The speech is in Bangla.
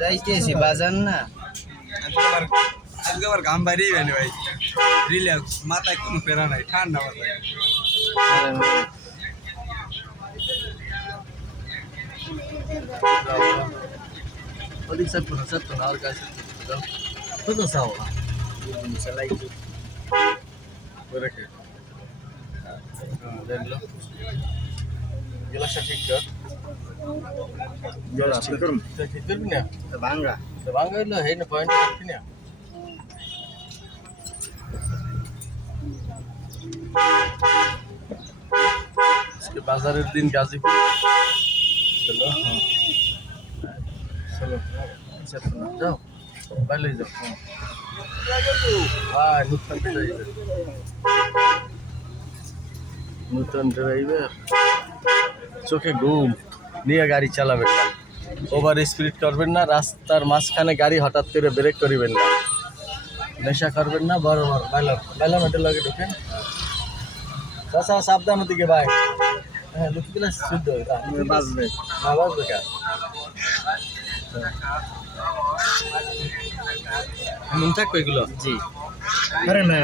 যাইতেছি বাজার না আজকে আবার ঘাম বাইরেই বেনি ভাই রিল্যাক্স মাথায় কোনো ফেরা নাই ঠান্ডা মাথায় Paling satu na harga satu. Betul sawa. salay Berapa? Dan lo. Gila sakit ke? Jelas tikur Sakit ke ni? bangga Bangga lo, hey na point sakit ni. इसके बाजारेर दिन गाजीपुर चलो चलो जाओ पहले जाओ हाँ नूतन ड्राइवर চোখে ঘুম নিয়ে গাড়ি চালাবেন না ওভার স্পিড করবেন না রাস্তার মাঝখানে গাড়ি হঠাৎ করে ব্রেক করিবেন না নেশা করবেন না বড় বড় বাইলাম এটা লাগে ঢোকেন চাচা সাবধান ওদিকে ভাই হ্যাঁ লুকিগুলা শুদ্ধ বাজবে না বাজবে কা নুন থাকবে এগুলো জি হরে না